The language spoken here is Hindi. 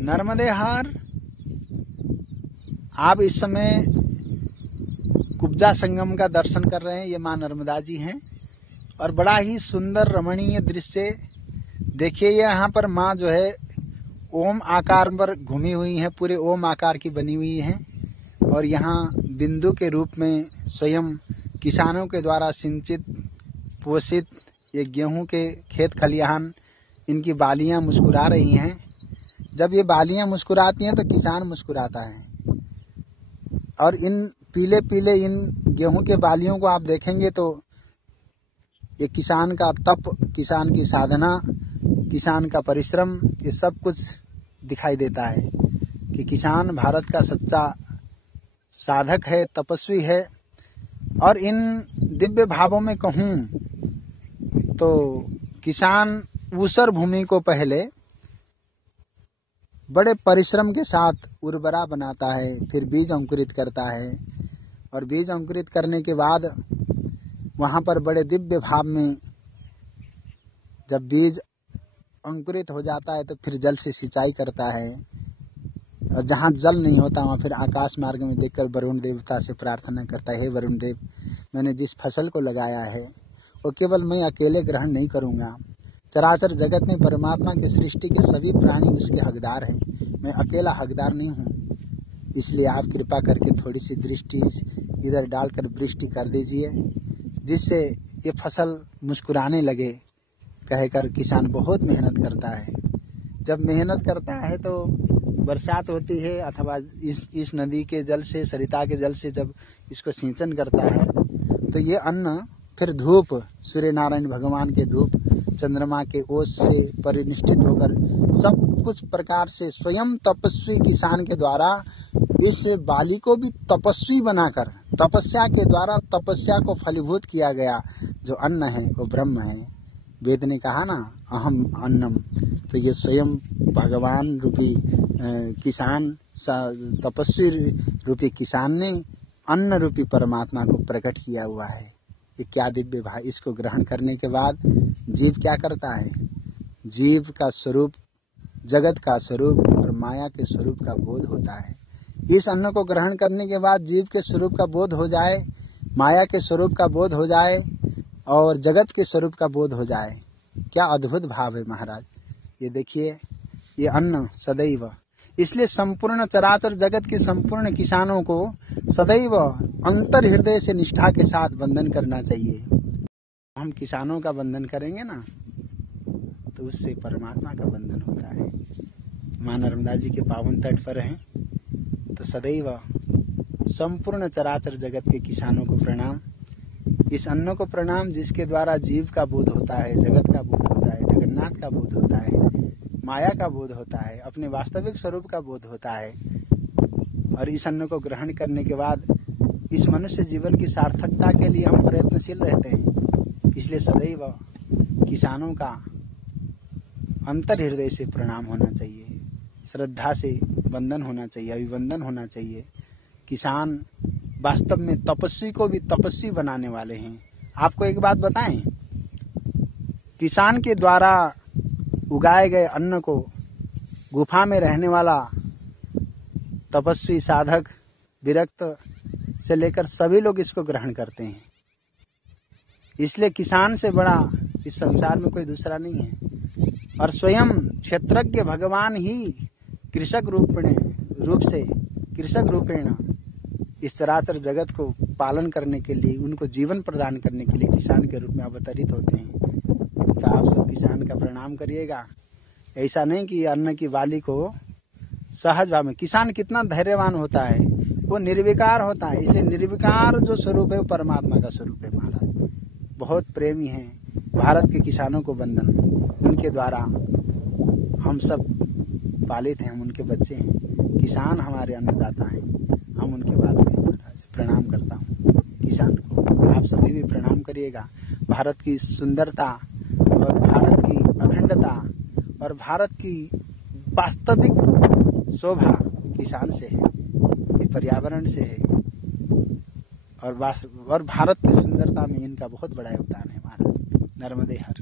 नर्मदे हर आप इस समय कुब्जा संगम का दर्शन कर रहे हैं। ये माँ नर्मदा जी हैं और बड़ा ही सुंदर रमणीय दृश्य देखिए। यहाँ पर माँ जो है ओम आकार पर घूमी हुई है, पूरे ओम आकार की बनी हुई है और यहाँ बिंदु के रूप में स्वयं किसानों के द्वारा सिंचित पोषित ये गेहूं के खेत खलिहान, इनकी बालियां मुस्कुरा रही हैं। जब ये बालियां मुस्कुराती हैं तो किसान मुस्कुराता है और इन पीले पीले इन गेहूं के बालियों को आप देखेंगे तो ये किसान का तप, किसान की साधना, किसान का परिश्रम, ये सब कुछ दिखाई देता है कि किसान भारत का सच्चा साधक है, तपस्वी है। और इन दिव्य भावों में कहूं तो किसान ऊसर भूमि को पहले बड़े परिश्रम के साथ उर्वरा बनाता है, फिर बीज अंकुरित करता है और बीज अंकुरित करने के बाद वहां पर बड़े दिव्य भाव में जब बीज अंकुरित हो जाता है तो फिर जल से सिंचाई करता है और जहाँ जल नहीं होता वहाँ फिर आकाश मार्ग में देखकर वरुण देवता से प्रार्थना करता है, हे वरुण देव, मैंने जिस फसल को लगाया है वो केवल मैं अकेले ग्रहण नहीं करूँगा। चराचर जगत में परमात्मा की सृष्टि के सभी प्राणी उसके हकदार हैं, मैं अकेला हकदार नहीं हूँ। इसलिए आप कृपा करके थोड़ी सी दृष्टि इधर डालकर वृष्टि कर दीजिए जिससे ये फसल मुस्कुराने लगे। कहकर किसान बहुत मेहनत करता है। जब मेहनत करता है तो बरसात होती है अथवा इस नदी के जल से, सरिता के जल से जब इसको सिंचन करता है तो ये अन्न फिर धूप, सूर्य नारायण भगवान के धूप, चंद्रमा के ओस से परिनिष्ठित होकर सब कुछ प्रकार से स्वयं तपस्वी किसान के द्वारा इस बाली को भी तपस्वी बनाकर तपस्या के द्वारा तपस्या को फलीभूत किया गया। जो अन्न है वो ब्रह्म है। वेद ने कहा ना, अहम अन्नम, तो ये स्वयं भगवान रूपी किसान, तपस्वी रूपी किसान ने अन्न रूपी परमात्मा को प्रकट किया हुआ है। ये क्या दिव्य भाई। इसको ग्रहण करने के बाद जीव क्या करता है? जीव का स्वरूप, जगत का स्वरूप और माया के स्वरूप का बोध होता है। इस अन्न को ग्रहण करने के बाद जीव के स्वरूप का बोध हो जाए, माया के स्वरूप का बोध हो जाए और जगत के स्वरूप का बोध हो जाए, क्या अद्भुत भाव है महाराज। ये देखिए, ये अन्न सदैव, इसलिए संपूर्ण चराचर जगत के संपूर्ण किसानों को सदैव अंतर हृदय से निष्ठा के साथ वंदन करना चाहिए। हम किसानों का वंदन करेंगे ना तो उससे परमात्मा का वंदन होता है। माँ नर्मदा जी के पावन तट पर हैं तो सदैव संपूर्ण चराचर जगत के किसानों को प्रणाम। इस अन्न को प्रणाम जिसके द्वारा जीव का बोध होता है, जगत का बोध होता है, जगन्नाथ का बोध होता है, माया का बोध होता है, अपने वास्तविक स्वरूप का बोध होता है। और इस अन्न को ग्रहण करने के बाद इस मनुष्य जीवन की सार्थकता के लिए हम प्रयत्नशील रहते हैं। इसलिए सदैव किसानों का अंतर हृदय से प्रणाम होना चाहिए, श्रद्धा से वंदन होना चाहिए, अभिवंदन होना चाहिए। किसान वास्तव में तपस्वी को भी तपस्वी बनाने वाले हैं। आपको एक बात बताएं, किसान के द्वारा उगाए गए अन्न को गुफा में रहने वाला तपस्वी, साधक, विरक्त से लेकर सभी लोग इसको ग्रहण करते हैं। इसलिए किसान से बड़ा इस संसार में कोई दूसरा नहीं है। और स्वयं क्षेत्रज्ञ भगवान ही कृषक रूपेण इस चराचर जगत को पालन करने के लिए, उनको जीवन प्रदान करने के लिए किसान के रूप में अवतरित होते हैं। तो आप सब किसान का प्रणाम करिएगा। ऐसा नहीं कि अन्न की बाली को सहज भाव में, किसान कितना धैर्यवान होता है, वो निर्विकार होता है। इसलिए निर्विकार जो स्वरूप है वो परमात्मा का स्वरूप है। महाराज बहुत प्रेमी हैं। भारत के किसानों को वंदन, उनके द्वारा हम सब पालित हैं, हम उनके बच्चे हैं। किसान हमारे अन्नदाता हैं, हम उनके बाल में महाराज प्रणाम करता हूँ किसान को। आप सभी भी प्रणाम करिएगा। भारत की सुंदरता और भारत की अखंडता और भारत की वास्तविक शोभा किसान से है, पर्यावरण से है और भारत की सुंदरता में इनका बहुत बड़ा योगदान है। महाराज नर्मदे हर।